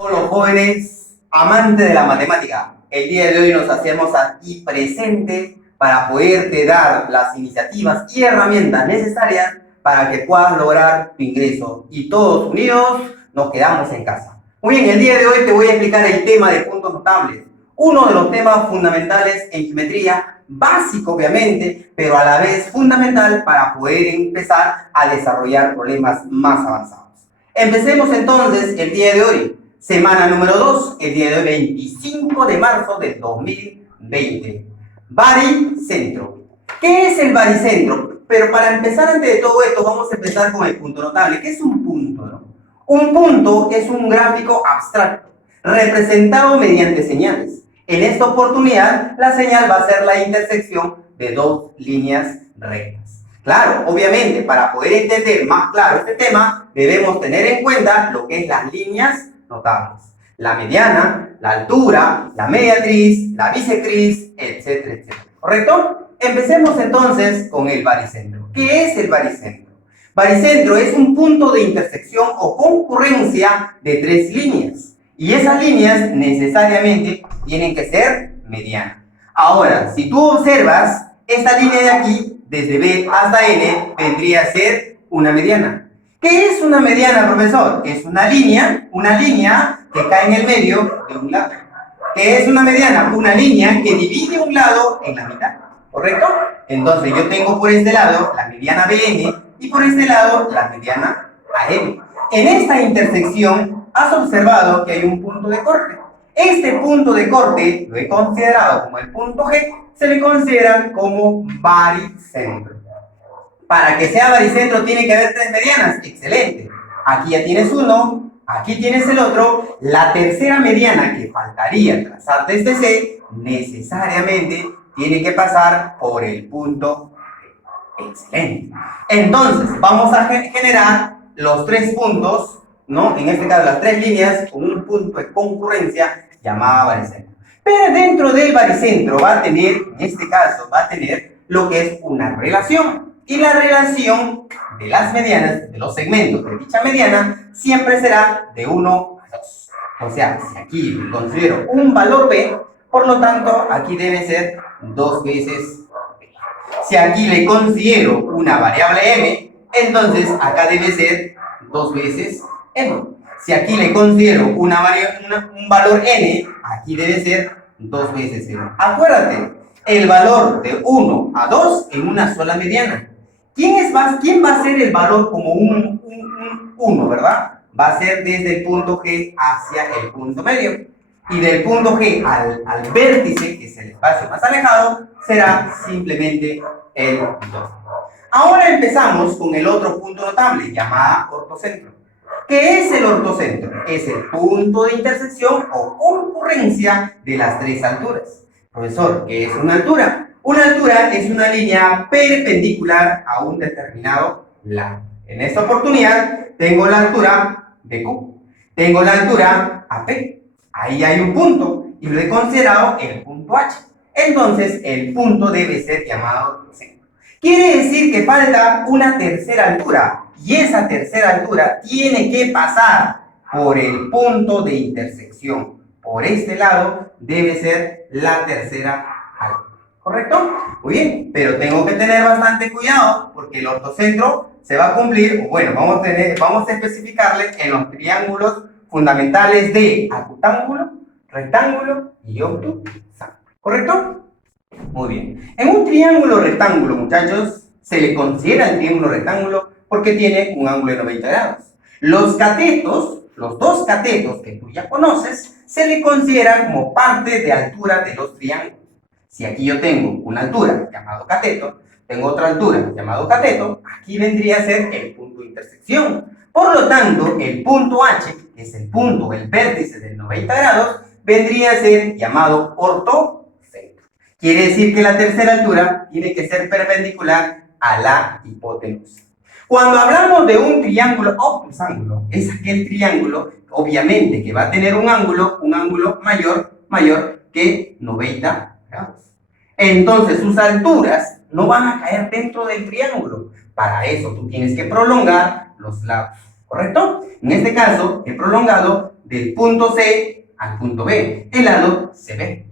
Todos los jóvenes amantes de la matemática, el día de hoy nos hacemos aquí presentes para poderte dar las iniciativas y herramientas necesarias para que puedas lograr tu ingreso y todos unidos nos quedamos en casa. Muy bien, el día de hoy te voy a explicar el tema de puntos notables, uno de los temas fundamentales en geometría, básico obviamente, pero a la vez fundamental para poder empezar a desarrollar problemas más avanzados. Empecemos entonces el día de hoy. Semana número 2, el día de hoy, 25 de marzo del 2020. Baricentro. ¿Qué es el baricentro? Pero para empezar, antes de todo esto, vamos a empezar con el punto notable. ¿Qué es un punto, no? Un punto es un gráfico abstracto, representado mediante señales. En esta oportunidad, la señal va a ser la intersección de dos líneas rectas. Claro, obviamente, para poder entender más claro este tema, debemos tener en cuenta lo que es las líneas notables. La mediana, la altura, la mediatriz, la bisectriz, etcétera, etcétera. ¿Correcto? Empecemos entonces con el baricentro. ¿Qué es el baricentro? Baricentro es un punto de intersección o concurrencia de tres líneas. Y esas líneas necesariamente tienen que ser medianas. Ahora, si tú observas, esta línea de aquí, desde B hasta N, vendría a ser una mediana. ¿Qué es una mediana, profesor? Es una línea que cae en el medio de un lado. ¿Qué es una mediana? Una línea que divide un lado en la mitad, ¿correcto? Entonces yo tengo por este lado la mediana BN y por este lado la mediana AM. En esta intersección has observado que hay un punto de corte. Este punto de corte lo he considerado como el punto G, se le considera como baricentro. Para que sea baricentro tiene que haber tres medianas. Excelente. Aquí ya tienes uno, aquí tienes el otro. La tercera mediana que faltaría trazar desde C, necesariamente tiene que pasar por el punto G. Excelente. Entonces, vamos a generar los tres puntos, ¿no? En este caso, las tres líneas con un punto de concurrencia llamada baricentro. Pero dentro del baricentro va a tener, en este caso, va a tener lo que es una relación. Y la relación de las medianas, de los segmentos de dicha mediana, siempre será de 1 a 2. O sea, si aquí considero un valor B, por lo tanto, aquí debe ser 2 veces B. Si aquí le considero una variable M, entonces acá debe ser 2 veces M. Si aquí le considero un valor N, aquí debe ser 2 veces N. Acuérdate, el valor de 1 a 2 en una sola mediana. ¿Quién va a ser el valor como un 1, verdad? Va a ser desde el punto G hacia el punto medio. Y del punto G al vértice, que es el espacio más alejado, será simplemente el 2. Ahora empezamos con el otro punto notable, llamado ortocentro. ¿Qué es el ortocentro? Es el punto de intersección o concurrencia de las tres alturas. Profesor, ¿qué es una altura? Una altura es una línea perpendicular a un determinado lado. En esta oportunidad tengo la altura BQ, tengo la altura AP. Ahí hay un punto y lo he considerado el punto H. Entonces el punto debe ser llamado ortocentro. Quiere decir que falta una tercera altura y esa tercera altura tiene que pasar por el punto de intersección. Por este lado debe ser la tercera altura. ¿Correcto? Muy bien, pero tengo que tener bastante cuidado porque el ortocentro se va a cumplir, bueno, vamos a especificarle en los triángulos fundamentales de acutángulo, rectángulo y obtusángulo. ¿Correcto? Muy bien. En un triángulo rectángulo, muchachos, se le considera el triángulo rectángulo porque tiene un ángulo de 90 grados. Los catetos, los dos catetos que tú ya conoces, se le consideran como parte de altura de los triángulos. Si aquí yo tengo una altura llamado cateto, tengo otra altura llamado cateto, aquí vendría a ser el punto de intersección. Por lo tanto, el punto H, que es el punto, el vértice del 90 grados, vendría a ser llamado ortocentro. Quiere decir que la tercera altura tiene que ser perpendicular a la hipotenusa. Cuando hablamos de un triángulo obtusángulo, es aquel triángulo, obviamente, que va a tener un ángulo mayor que 90 grados. Entonces sus alturas no van a caer dentro del triángulo. Para eso tú tienes que prolongar los lados, ¿correcto? En este caso he prolongado del punto C al punto B, el lado CB.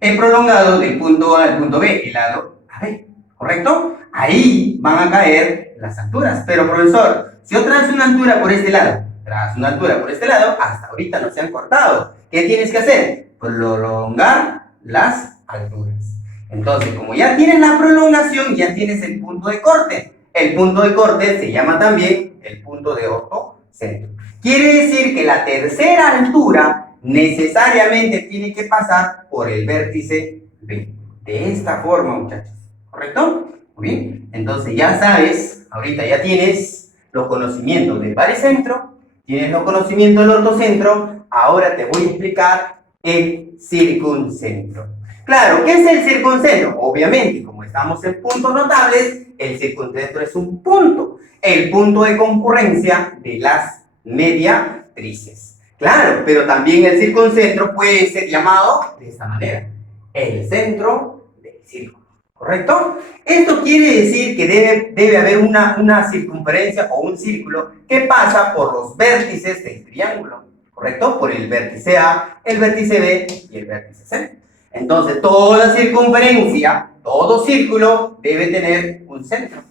El prolongado del punto A al punto B, el lado AB, ¿correcto? Ahí van a caer las alturas. Pero, profesor, si yo trazo una altura por este lado, trazo una altura por este lado, hasta ahorita no se han cortado. ¿Qué tienes que hacer? Prolongar las alturas. Entonces, como ya tienes la prolongación, ya tienes el punto de corte. El punto de corte se llama también el punto de ortocentro. Quiere decir que la tercera altura necesariamente tiene que pasar por el vértice B. De esta forma, muchachos. ¿Correcto? Muy bien. Entonces ya sabes, ahorita ya tienes los conocimientos del baricentro, tienes los conocimientos del ortocentro. Ahora te voy a explicar el circuncentro. Claro, ¿qué es el circuncentro? Obviamente, como estamos en puntos notables, el circuncentro es un punto, el punto de concurrencia de las mediatrices. Claro, pero también el circuncentro puede ser llamado de esta manera, el centro del círculo, ¿correcto? Esto quiere decir que debe haber una circunferencia o un círculo que pasa por los vértices del triángulo, ¿correcto? Por el vértice A, el vértice B y el vértice C. Entonces, toda circunferencia, todo círculo debe tener un centro.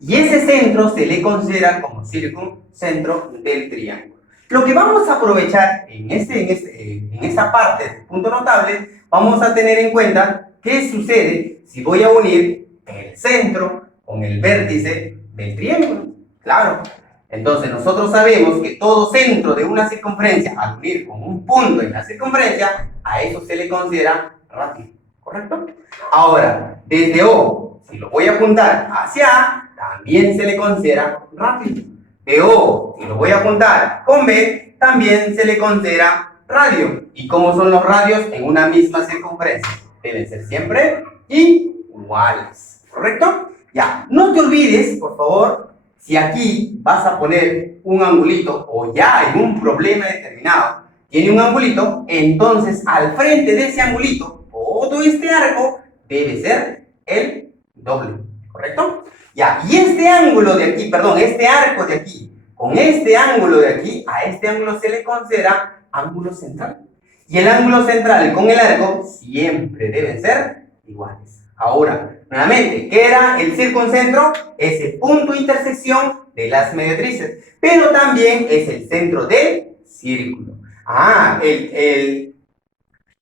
Y ese centro se le considera como circuncentro del triángulo. Lo que vamos a aprovechar en esta parte del punto notable, vamos a tener en cuenta qué sucede si voy a unir el centro con el vértice del triángulo. Claro. Entonces, nosotros sabemos que todo centro de una circunferencia, al unir con un punto en la circunferencia, a eso se le considera radio, ¿correcto? Ahora, desde O, si lo voy a apuntar hacia A, también se le considera radio. De O, si lo voy a apuntar con B, también se le considera radio. ¿Y cómo son los radios en una misma circunferencia? Deben ser siempre iguales, ¿correcto? Ya, no te olvides, por favor, si aquí vas a poner un angulito o ya en un problema determinado tiene un angulito, entonces al frente de ese angulito, todo este arco debe ser el doble, ¿correcto? Ya, y este ángulo de aquí, perdón, este arco de aquí, con este ángulo de aquí, a este ángulo se le considera ángulo central. Y el ángulo central con el arco siempre deben ser iguales. Ahora, nuevamente, ¿qué era el circuncentro? Es el punto de intersección de las mediatrices, pero también es el centro del círculo.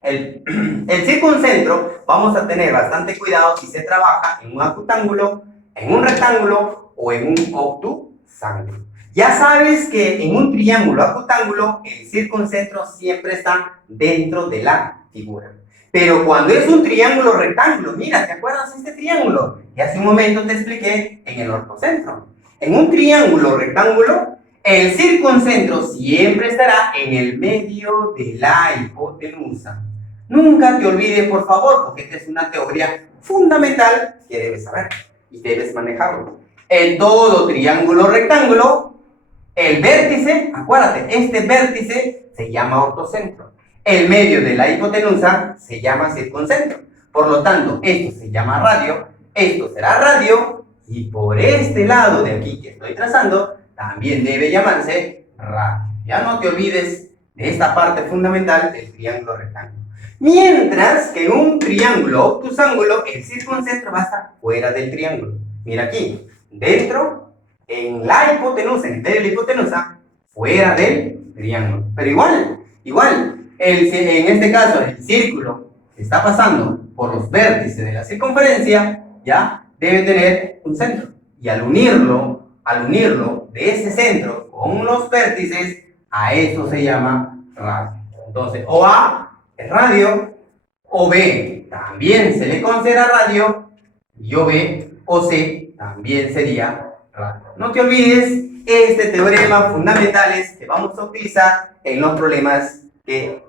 El circuncentro, vamos a tener bastante cuidado si se trabaja en un acutángulo, en un rectángulo o en un obtusángulo. Ya sabes que en un triángulo acutángulo, el circuncentro siempre está dentro de la figura. Pero cuando es un triángulo rectángulo, mira, ¿te acuerdas de este triángulo? Que hace un momento te expliqué en el ortocentro. En un triángulo rectángulo, el circuncentro siempre estará en el medio de la hipotenusa. Nunca te olvides, por favor, porque esta es una teoría fundamental que debes saber y debes manejarlo. En todo triángulo rectángulo, el vértice, acuérdate, este vértice se llama ortocentro. El medio de la hipotenusa se llama circuncentro. Por lo tanto, esto se llama radio, esto será radio, y por este lado de aquí que estoy trazando, también debe llamarse radio. Ya no te olvides de esta parte fundamental del triángulo rectángulo. Mientras que en un triángulo obtusángulo, el circuncentro va a estar fuera del triángulo. Mira aquí, dentro, en la hipotenusa, en el medio de la hipotenusa, fuera del triángulo. Pero igual, en este caso, el círculo que está pasando por los vértices de la circunferencia, ya debe tener un centro. Y al unirlo de ese centro con los vértices, a eso se llama radio. Entonces, OA es radio, OB también se le considera radio, y OB o C también sería radio. No te olvides este teorema fundamentales que vamos a utilizar en los problemas que...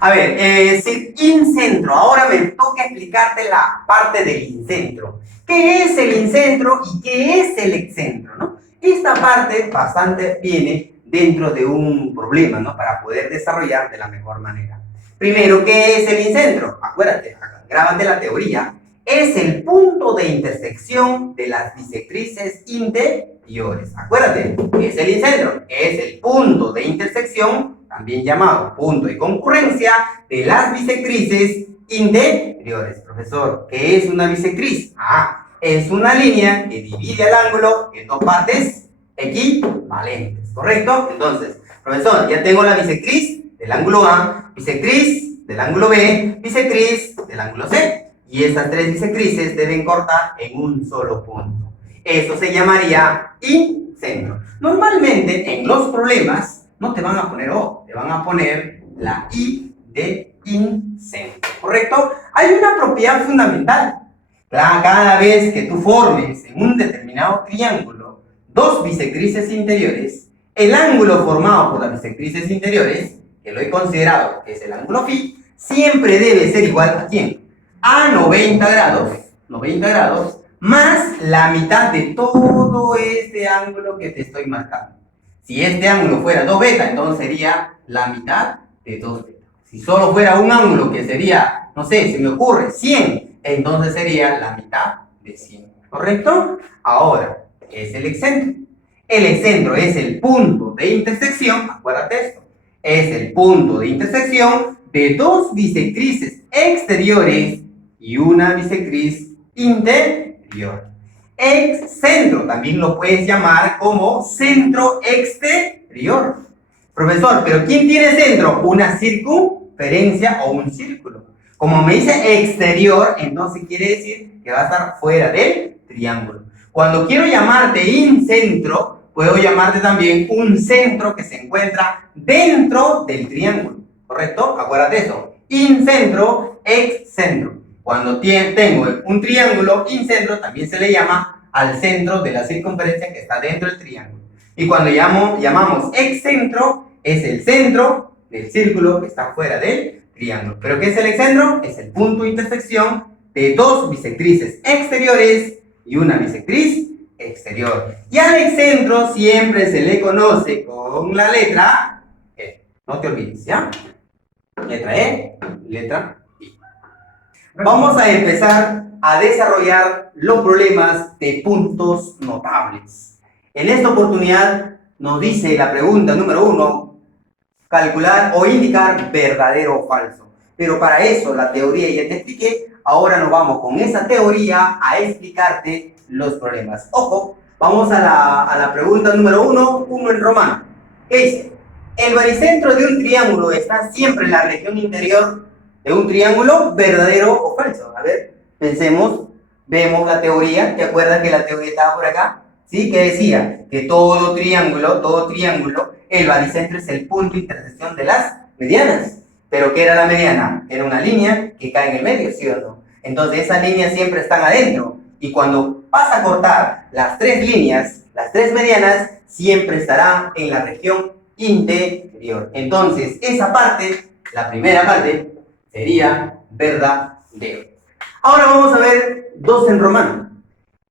A ver, incentro. Ahora me toca explicarte la parte del incentro. ¿Qué es el incentro y qué es el excentro, ¿no? Esta parte bastante viene dentro de un problema, ¿no? Para poder desarrollar de la mejor manera. Primero, ¿qué es el incentro? Acuérdate, grábate la teoría. Es el punto de intersección de las bisectrices interiores. Acuérdate, ¿qué es el incentro? Es el punto de intersección, también llamado punto de concurrencia, de las bisectrices interiores. Profesor, ¿qué es una bisectriz? Es una línea que divide el ángulo en dos partes equivalentes, ¿correcto? Entonces, profesor, ya tengo la bisectriz del ángulo A, bisectriz del ángulo B, bisectriz del ángulo C. Y estas tres bisectrices deben cortar en un solo punto. Eso se llamaría incentro. Normalmente en los problemas no te van a poner O, te van a poner la I de incentro, ¿correcto? Hay una propiedad fundamental. Cada vez que tú formes en un determinado triángulo dos bisectrices interiores, el ángulo formado por las bisectrices interiores, que lo he considerado que es el ángulo phi, siempre debe ser igual a ¿quién? A 90 grados, más la mitad de todo este ángulo que te estoy marcando. Si este ángulo fuera 2 beta, entonces sería la mitad de 2 beta. Si solo fuera un ángulo que sería, no sé, se me ocurre 100, entonces sería la mitad de 100, ¿correcto? Ahora, ¿qué es el excentro? El excentro es el punto de intersección, acuérdate esto, es el punto de intersección de dos bisectrices exteriores y una bisectriz interior. Excentro también lo puedes llamar como centro exterior. Profesor, ¿pero quién tiene centro? ¿Una circunferencia o un círculo? Como me dice exterior, entonces quiere decir que va a estar fuera del triángulo. Cuando quiero llamarte incentro, puedo llamarte también un centro que se encuentra dentro del triángulo, ¿correcto? Acuérdate eso. Incentro, excentro. Cuando tengo un triángulo incentro, también se le llama al centro de la circunferencia que está dentro del triángulo. Y cuando llamamos excentro, es el centro del círculo que está fuera del triángulo. ¿Pero qué es el excentro? Es el punto de intersección de dos bisectrices exteriores y una bisectriz exterior. Y al excentro siempre se le conoce con la letra E. No te olvides, ¿ya? Letra E, letra I. Vamos a empezar a desarrollar los problemas de puntos notables. En esta oportunidad nos dice la pregunta número 1, calcular o indicar verdadero o falso. Pero para eso la teoría ya te expliqué, ahora nos vamos con esa teoría a explicarte los problemas. Ojo, vamos a la pregunta número 1, en romano. ¿Qué dice? El baricentro de un triángulo está siempre en la región interior de un triángulo, ¿verdadero o falso? A ver, pensemos, vemos la teoría. ¿Te acuerdas que la teoría estaba por acá? ¿Sí? Que decía que todo triángulo, el baricentro es el punto de intersección de las medianas. ¿Pero qué era la mediana? Era una línea que cae en el medio, ¿sí o no? Entonces esas líneas siempre están adentro. Y cuando vas a cortar las tres líneas, las tres medianas, siempre estarán en la región interior. Entonces esa parte, la primera parte, sería verdadero. Ahora vamos a ver dos en romano.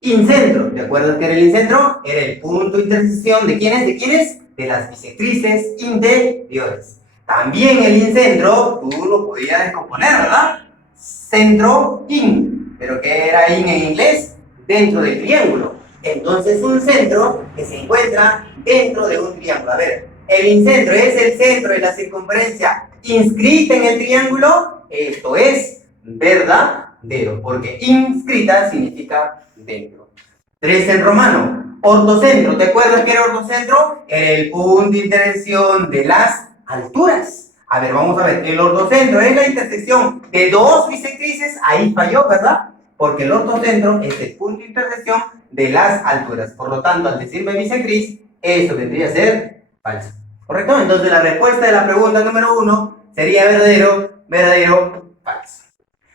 Incentro, ¿te acuerdas que era el incentro? Era el punto de intersección ¿de quiénes? ¿De quiénes? De las bisectrices interiores. También el incentro, tú lo podías descomponer, ¿verdad? Centro, in. ¿Pero qué era in en inglés? Dentro del triángulo. Entonces un centro que se encuentra dentro de un triángulo. A ver, el incentro es el centro de la circunferencia inscrita en el triángulo. Esto es verdadero, porque inscrita significa dentro. 3 en romano. Ortocentro, ¿te acuerdas qué era ortocentro? El punto de intersección de las alturas. A ver, vamos a ver, el ortocentro es la intersección de dos bisectrices, ahí falló, ¿verdad? Porque el ortocentro es el punto de intersección de las alturas. Por lo tanto, al decirme bisectriz, eso vendría a ser falso. ¿Correcto? Entonces la respuesta de la pregunta número 1 sería verdadero, falso.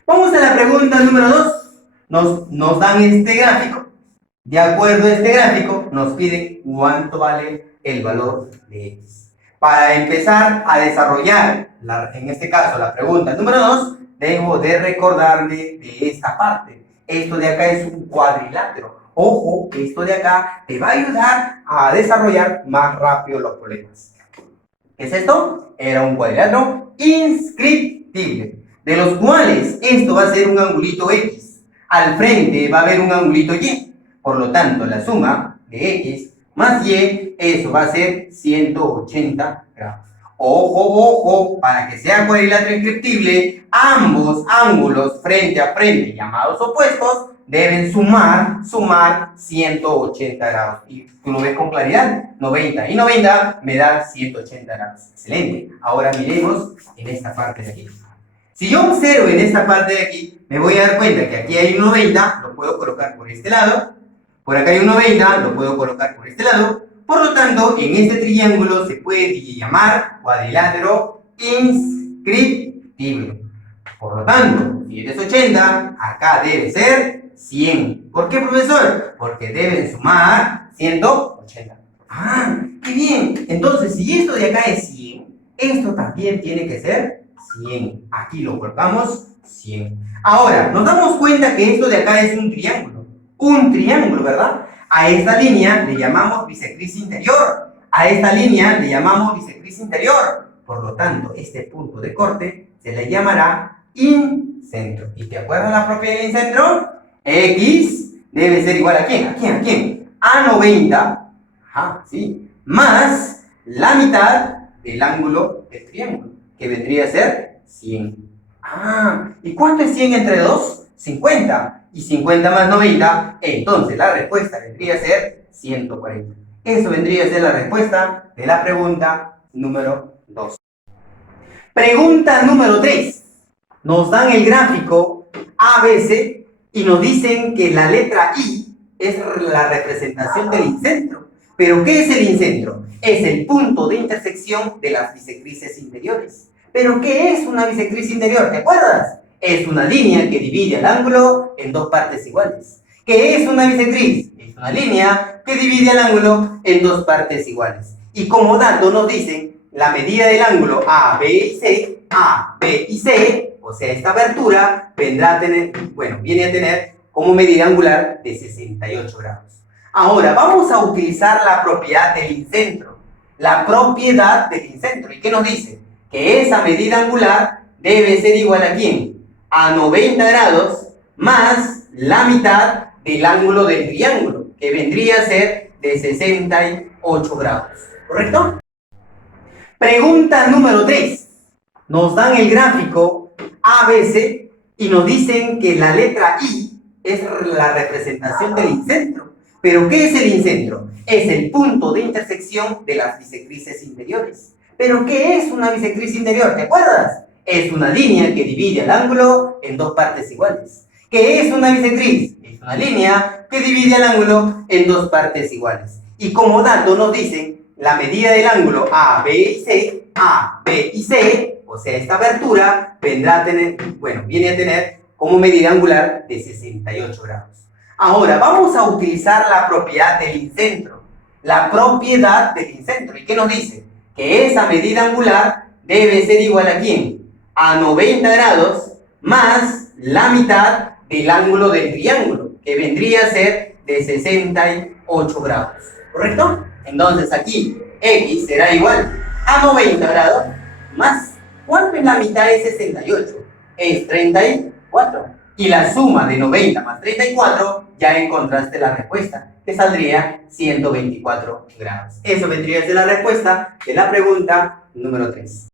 Vamos a la pregunta número 2. Nos dan este gráfico. De acuerdo a este gráfico, nos piden cuánto vale el valor de x. Para empezar a desarrollar, en este caso, la pregunta número 2, debo de recordarme de esta parte. Esto de acá es un cuadrilátero. Ojo, esto de acá te va a ayudar a desarrollar más rápido los problemas. ¿Qué es esto? Era un cuadrilátero inscriptible, de los cuales esto va a ser un angulito X. Al frente va a haber un angulito Y. Por lo tanto, la suma de X más y, eso va a ser 180 grados. Ojo, ojo, para que sea cuadrilátero inscriptible, ambos ángulos frente a frente, llamados opuestos, deben sumar 180 grados. Y tú lo ves con claridad, 90 y 90 me da 180 grados. Excelente. Ahora miremos en esta parte de aquí. Si yo observo en esta parte de aquí, me voy a dar cuenta que aquí hay un 90, lo puedo colocar por este lado. Por acá hay un 90, lo puedo colocar por este lado. Por lo tanto, en este triángulo se puede llamar cuadrilátero inscriptible. Por lo tanto, si este es 80, acá debe ser 100. ¿Por qué, profesor? Porque deben sumar 180. ¡Ah, qué bien! Entonces, si esto de acá es 100, esto también tiene que ser 100. Aquí lo colocamos 100. Ahora, nos damos cuenta que esto de acá es un triángulo. Un triángulo, ¿verdad? A esta línea le llamamos bisectriz interior. A esta línea le llamamos bisectriz interior. Por lo tanto, este punto de corte se le llamará incentro. ¿Y te acuerdas la propiedad del incentro? X debe ser igual a ¿quién? ¿A quién? ¿A quién? A 90, ajá, ¿sí? Más la mitad del ángulo del triángulo, que vendría a ser 100. Ah, ¿y cuánto es 100 entre 2? 50. Y 50 más 90, entonces la respuesta vendría a ser 140. Eso vendría a ser la respuesta de la pregunta número 2. Pregunta número 3. Nos dan el gráfico ABC y nos dicen que la letra I es la representación del incentro. ¿Pero qué es el incentro? Es el punto de intersección de las bisectrices interiores. ¿Pero qué es una bisectriz interior? ¿Te acuerdas? Es una línea que divide el ángulo en dos partes iguales. ¿Qué es una bisectriz? Es una línea que divide el ángulo en dos partes iguales. Y como dato nos dicen la medida del ángulo A, B y C, o sea, esta abertura vendrá a tener, viene a tener como medida angular de 68 grados. Ahora, vamos a utilizar la propiedad del incentro. La propiedad del incentro. ¿Y qué nos dice? Que esa medida angular debe ser igual a ¿quién? A 90 grados más la mitad del ángulo del triángulo, que vendría a ser de 68 grados. ¿Correcto? Pregunta número 3. Nos dan el gráfico ABC y nos dicen que la letra I es la representación del incentro. ¿Pero qué es el incentro? Es el punto de intersección de las bisectrices interiores. ¿Pero qué es una bisectriz interior? ¿Te acuerdas? Es una línea que divide el ángulo en dos partes iguales. ¿Qué es una bisectriz? Es una línea que divide el ángulo en dos partes iguales. Y como dato nos dicen la medida del ángulo A, B y C, o sea, esta abertura vendrá a tener, viene a tener como medida angular de 68 grados. Ahora, vamos a utilizar la propiedad del incentro. La propiedad del incentro. ¿Y qué nos dice? Que esa medida angular debe ser igual a ¿quién? A 90 grados más la mitad del ángulo del triángulo, que vendría a ser de 68 grados. ¿Correcto? Entonces aquí X será igual a 90 grados más, ¿cuánto es la mitad de 68? Es 34. Y la suma de 90 más 34, ya encontraste la respuesta, que saldría 124 grados. Eso vendría a ser la respuesta de la pregunta número 3.